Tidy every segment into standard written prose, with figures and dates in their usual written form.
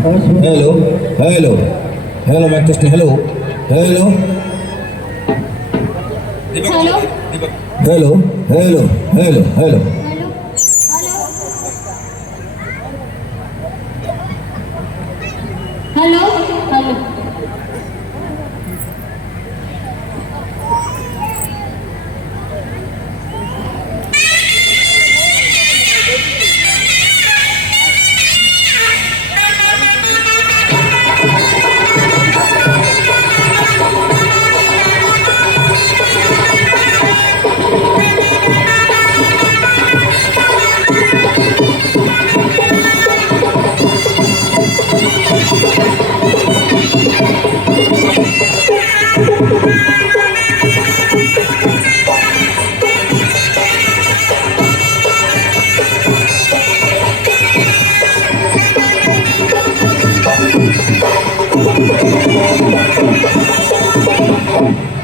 Hello, hello, hello, mic testing. Hello, hello, hello hello, hello, hello, hello. Hello hello hello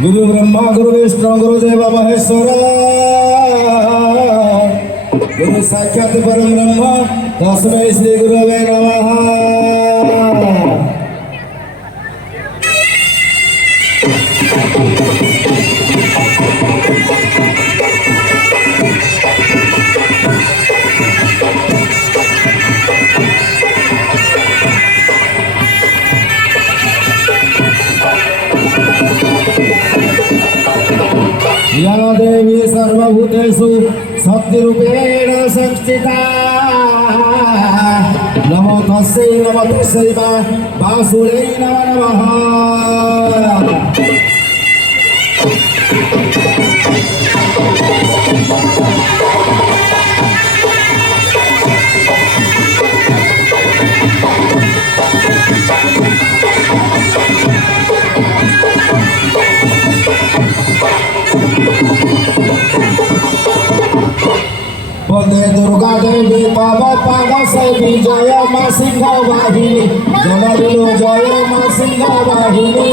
गुरु ब्रह्मा गुरु विष्णु गुरुदेव महेश्वरा गुरु साक्षात परम ब्रह्म तस्मै श्री गुरवे नमः। या देवी सर्वभूतेषु शक्तिरूपेण संस्थिता नमो तस्यै वासुदेवाय नमः। वंदे दुर्गा देवी पाव से विजय मां सिंह वाहिनी जगदिलो जय मां सिंह वाहिनी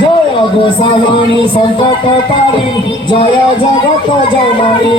जय गोसावाणी संकट तारिणी जय जगत जननी।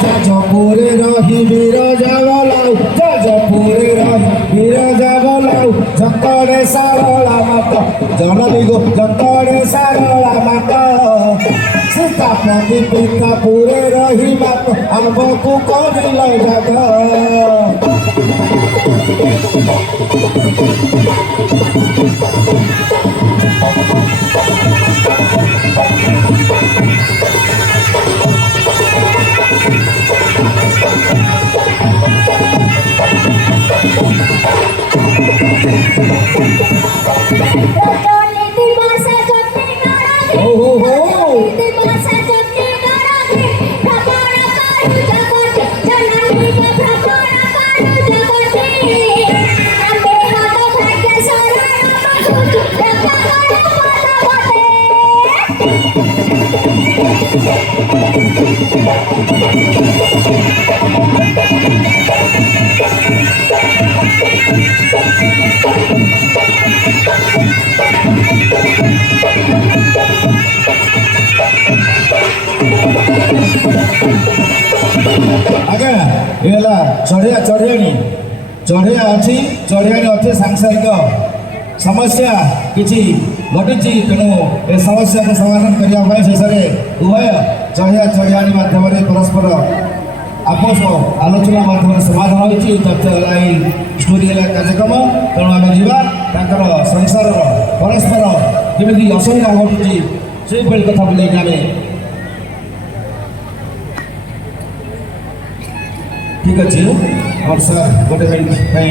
जजपुरे रही बिरजा बोलाऊ जजपुरे रही बिरजा बोलाऊ जतरे सारला माता जननी गो जतरे सारला माता सीतापति पितापुरे रही बात हमको करिल जग। आगे ये चढ़िया चढ़ियानी चढ़िया अच्छी चढ़ियानी अच्छे सांसारिक समस्या किसी घटी तेणु ए समस्या को समाधान करने शेष में उभय चढ़िया चढ़ियानी मध्यम परस्पर आपस आलोचना माध्यम समाधान होती तथ्य लाइन स्टोरी कार्यक्रम तेणु आम जा ତାଙ୍କର ସଂସାରର ପରସ୍ପର ଯେମିତି ଅସୁବିଧା ଘଟୁଛି ସେଇଭଳି କଥାକୁ ନେଇକି ଆମେ ଠିକ୍ ଅଛି ଆମର ସାର୍ ଗୋଟେ ମିନିଟ୍ ପାଇଁ